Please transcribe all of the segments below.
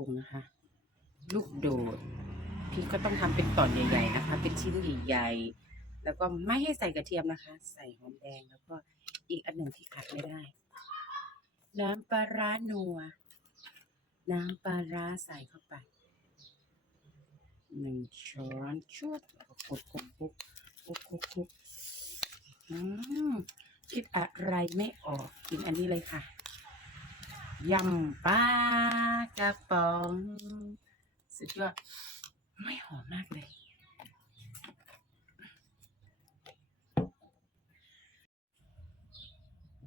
รุงนะคะ ลูกโดดพี่ก็ต้องทำเป็นตอนใหญ่ ๆ นะคะ เป็นชิ้นใหญ่ๆแล้วก็ไม่ให้ใส่กระเทียมนะคะ ใส่หอมแดงแล้วก็อีกอันหนึ่งที่ขาดไม่ได้ น้ำปลาร้านัว น้ำปลาร้าใส่เข้าไปหนึ่งช้อนชุดก็คลุกคลุกคลุกคลุกคลุกคลุกอืมคิดอะไรไม่ออกกินอันนี้เลยค่ะ ยำปลากระป๋อง สุดยอด ไม่หอมมากเลย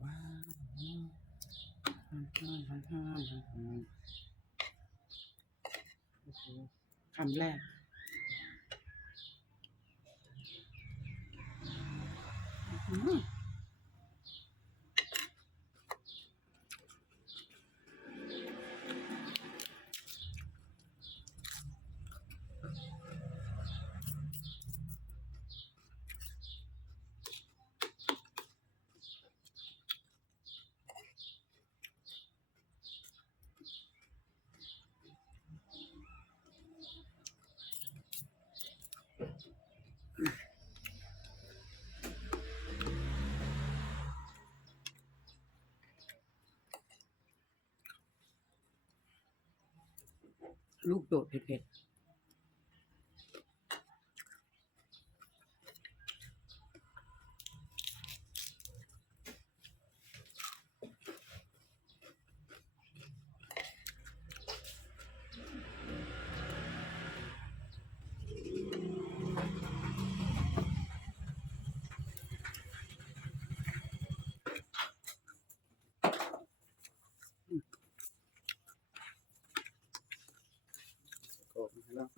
ว้าวคำแรกอื้อ ลูกโดดเผ็ดๆ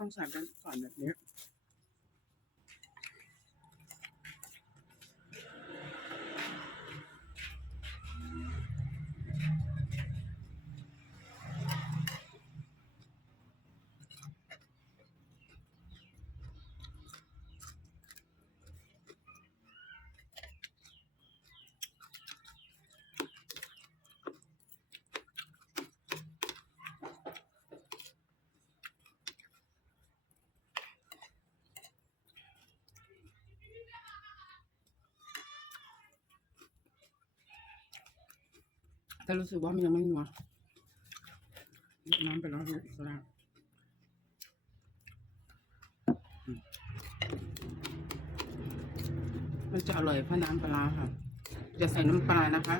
ต้องใส่เป็นก่อนแบบนี้ แต่รู้สึกว่ามันยังไม่นัวน้ำไปแล้วอีกแล้วมันจะอร่อยเพราะน้ำปลาร้าค่ะอย่าใส่น้ำปลานะคะ